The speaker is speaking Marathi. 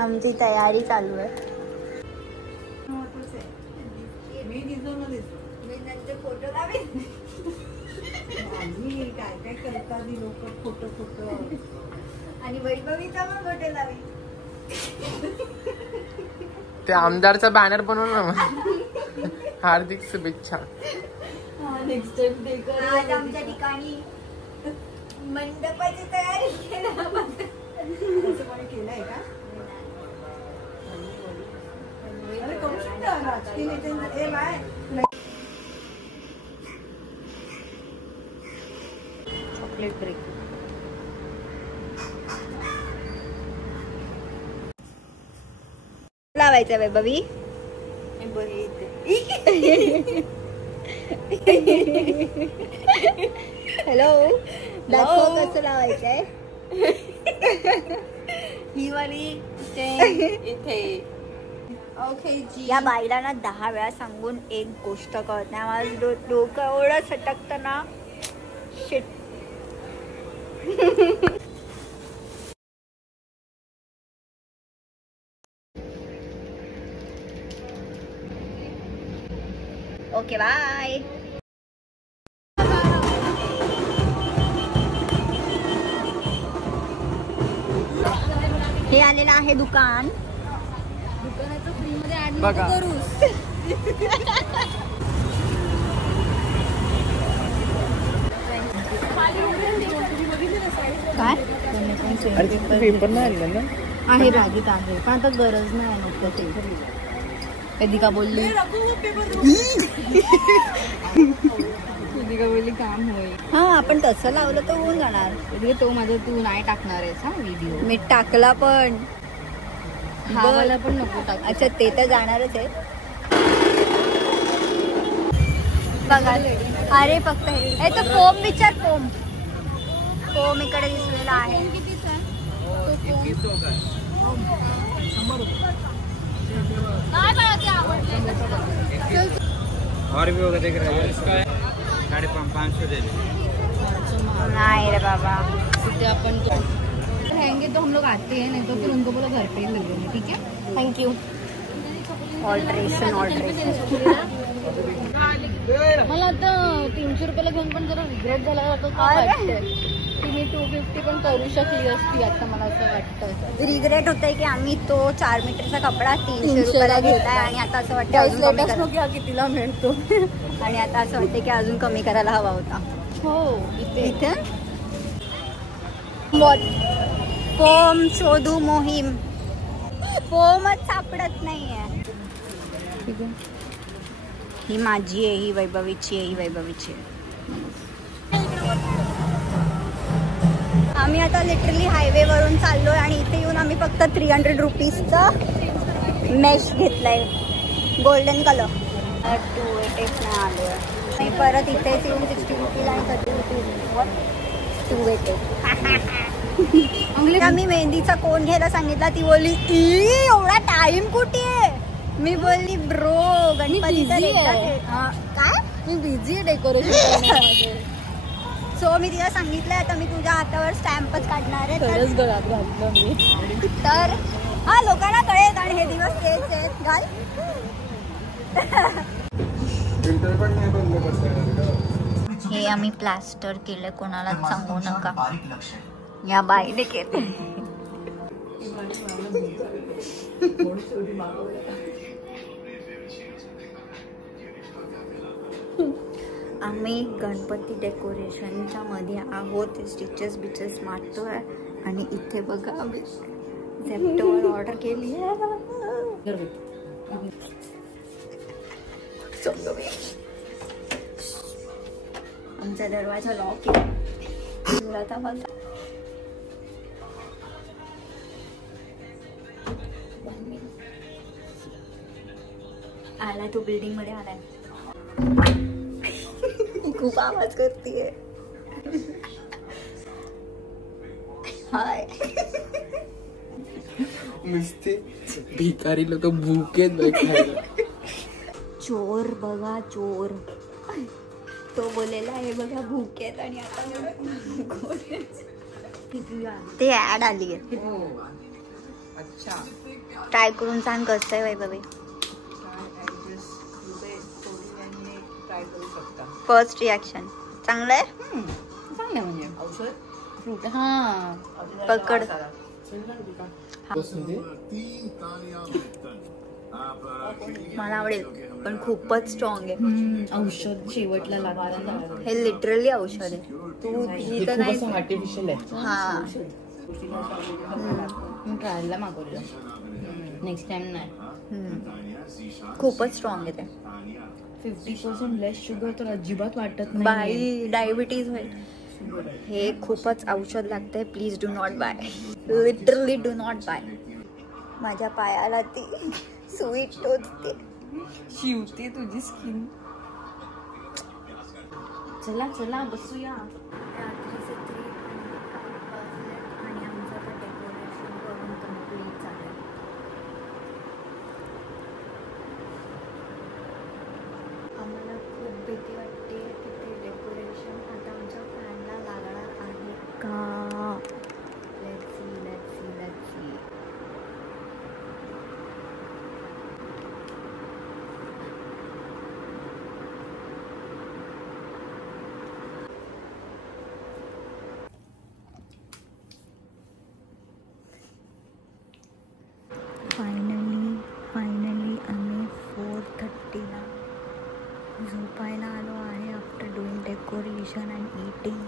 आमची तयारी चालू आहे. फोटो काय करतात लोक, फोटो आणि वैभवीचा पण फोटो लावी. ते आमदारचा बॅनर बनवून ना. हार्दिक शुभेच्छा. आज आमच्या ठिकाणी मंडपाची तयारी केलाय का? Chocolate break. लावायचं वैभवी. हॅलो, दाखव कसं लावायचंय. ही वाली इथे. ओके जी. या बाईला ना 10 वेळा सांगून एक गोष्ट कळत नाही. माझं डोकं एवढं सटकतं ना. शिट. Okay bye. हे आलेलं आहे दुकान. दुकानाचं फ्री मध्ये ऍड बघा. करूस. काय पेपर नाही आणलं ना. आहे बागेत आहे पण आता गरज नाही नको ते. कधी का बोलली कधी का बोलली काम होईल. हा आपण तसं लावलं तर होऊन जाणार. तो माझा तू नाही टाकणार आहेस हा व्हिडिओ. मी टाकला पण. हा वाला पण नको टाक. अच्छा ते तर जाणारच आहे. बघा अरे फक्त हे तो फोम विचार. फोम इकडे दिसलेला आहे. और भी होगा देख रहा है. इसका 550 दे दे. नहीं रे बाबा. अपन रहेंगे तो हम लोग आते हैं, नहीं तो फिर उनको बोलो घर पे ही मिल लेंगे. ठीक है, थैंक यू. ऑल्ट्रेशन मला आता 300 रुपयाला घेऊन पण जरा रिग्रेट झाला जातो. तुम्ही 250 पण करू शकली असती आता मला असं वाटतं. रिग्रेट होतंय की आम्ही तो 4 मीटरचा कपडा 300 रुपयाला घेताय आणि आता असं वाटतं कितीला मिळतो. आणि आता असं वाटतं की अजून कमी करायला हवा होता. हो इथे फोम शोधू मोहीम. फोमच सापडत नाहीये. ही माझी आहे, ही वैभवीची आहे, ही वैभवीची आहे. आम्ही आता लिटरली हायवे वरून चाललोय आणि इथे येऊन आम्ही फक्त 300 रुपीजचं मेश घेतलंय गोल्डन कलर. 288 नाही आलोय. आणि परत इथेच येऊन 60 रुपीला आणि 30 रुपीज 288. मी मेहंदीचा कोण घ्यायला सांगितला. ती बोलली एवढा टाइम कुठे आहे. मी बोलली ब्रो गणपतीचा काय मी बिझी आहे डेकोरेशन. सो मी तिला सांगितलंय आता मी तुझ्या हातावर स्टॅम्पच काढणार आहे. खरंच गळ्यात घातलं मी. तर हा लोकांना कळेल आणि हे दिवस तेच आहेत. घाल. हे आम्ही प्लास्टर केलं, कोणाला सांगू नका. या बाईने केलं. आम्ही गणपती डेकोरेशनच्या मध्ये आहोत. स्टिचेस बिचेस मारतोय आणि इथे बघा आम्ही झेप्टोवर ऑर्डर केली आहे. आमचा दरवाजा लॉक आहे. आता बघा आला तो बिल्डिंग मध्ये आलाय. खूप आवाज करतीये. हाय. नुसते भिकारी लोक भूकेत बैठायला. चोर बघा चोर. तो बोलेला आहे बघा भूकेत आणि आता ते ऍड आली आहे. अच्छा ट्राय करून सांग कसं आहे वैभवी. फर्स्ट रिॲक्शन चांगलं आहे. चांगलं म्हणजे औषध फ्रूट. हा पकड. मला आवडेल पण खूपच स्ट्रॉंग आहे. औषध शेवटला लागतं. हे लिटरली औषध आहे. तू ही तर नाही. आर्टिफिशियल आहे. हा मी ट्रायलला मागवलं. नेक्स्ट टाइम नाही. खूपच स्ट्रॉंग आहे ते. 50% लेस शुगर तर अजिबात वाटत नाही. बाई डायबिटीज होईल. हे खूपच औषध लागतंय. Please do not buy. Literally do not buy. माझ्या पायाला ती सुई टोचते. शिवते तुझी स्किन. चला चला बसूया. रात्रीचे 3 आणि आमचं आता डेकोरेशन करून कम्प्लीट झालं. आम्हाला खूप भीती वाटते की ते डेकोरेशन आता आमच्या फॅनला लागणार आहे का. Let's see let's see let's see. Finally आम्ही 4:30ला झोपायला आलो आहे after doing decoration and eating.